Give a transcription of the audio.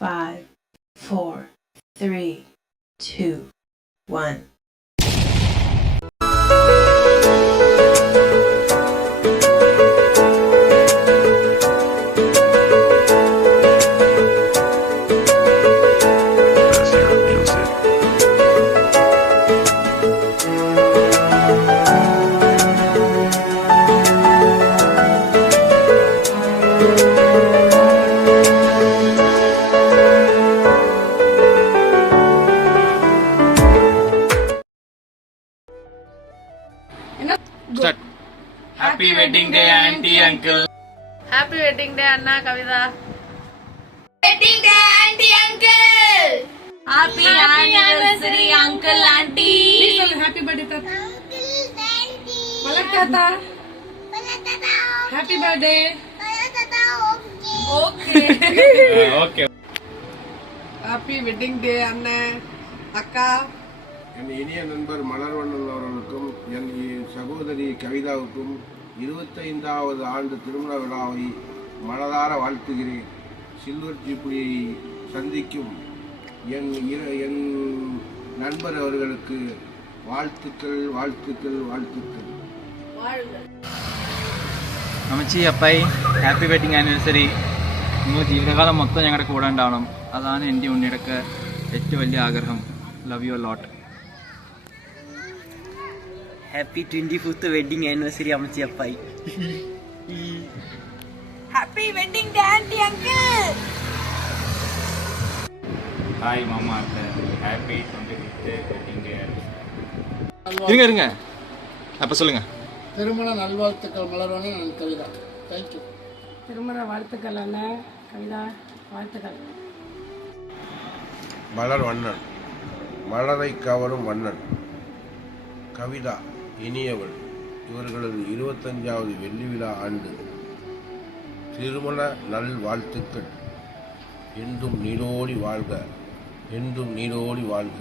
5, 4, 3, 2, 1. Start. Happy wedding day, auntie, uncle. Happy wedding day, Anna, Kavita. Wedding day, auntie, uncle. Happy anniversary, uncle, auntie. Please tell happy birthday, Tata. Uncle, auntie. Palak Tata. Tata, Happy birthday. Tata, Okay. Okay. Happy wedding day, Anna, Akka. என் இனிய நண்பர் மலர்வண்ணன் அவர்களுக்கும் என் சகோதரி கவிதாவுக்கும் 25வது ஆண்டு திருமண விழாவை மனதார வாழ்த்துகிறேன். Silver ஜூப்ளியை சந்திக்கும் என் நண்பர் அவர்களுக்கு வாழ்த்துக்கள் வாழ்த்துக்கள் வாழ்த்துக்கள். അമ്മച്ചി അപ്പായി ഹാപ്പി വെഡിങ് ആനിവേഴ്സറി. നിങ്ങൾ ജീവിതകാലം മൊത്തം ഞങ്ങളുടെ കൂടെ ഉണ്ടാവണം. അതാണ് എൻ്റെ ഉണ്ണിയുടെയൊക്കെ ഏറ്റവും വലിയ ആഗ്രഹം. Love you lot. Happy 24th wedding anniversary Amachi Appai. Happy wedding day, auntie, uncle. Hi மாமா அத்தை. Happy 25th wedding day. இருங்க அப்போ சொல்லுங்க. திருமண நல்வாழ்த்துக்கள் மலர்வண்ணன் நான் கவிதா. தேங்க்யூ. திருமண வாழ்த்துக்கள் அண்ணா, கவிதா வாழ்த்துக்கள். மலர்வண்ணன் மலரை கவரும் வண்ணன், கவிதா இனியவள். இவர்களது 25வது வெள்ளி விழா ஆண்டு திருமண நல் வாழ்த்துக்கள். என்றும் நீடோடி வாழ்க, என்றும் நீடோடி வாழ்க.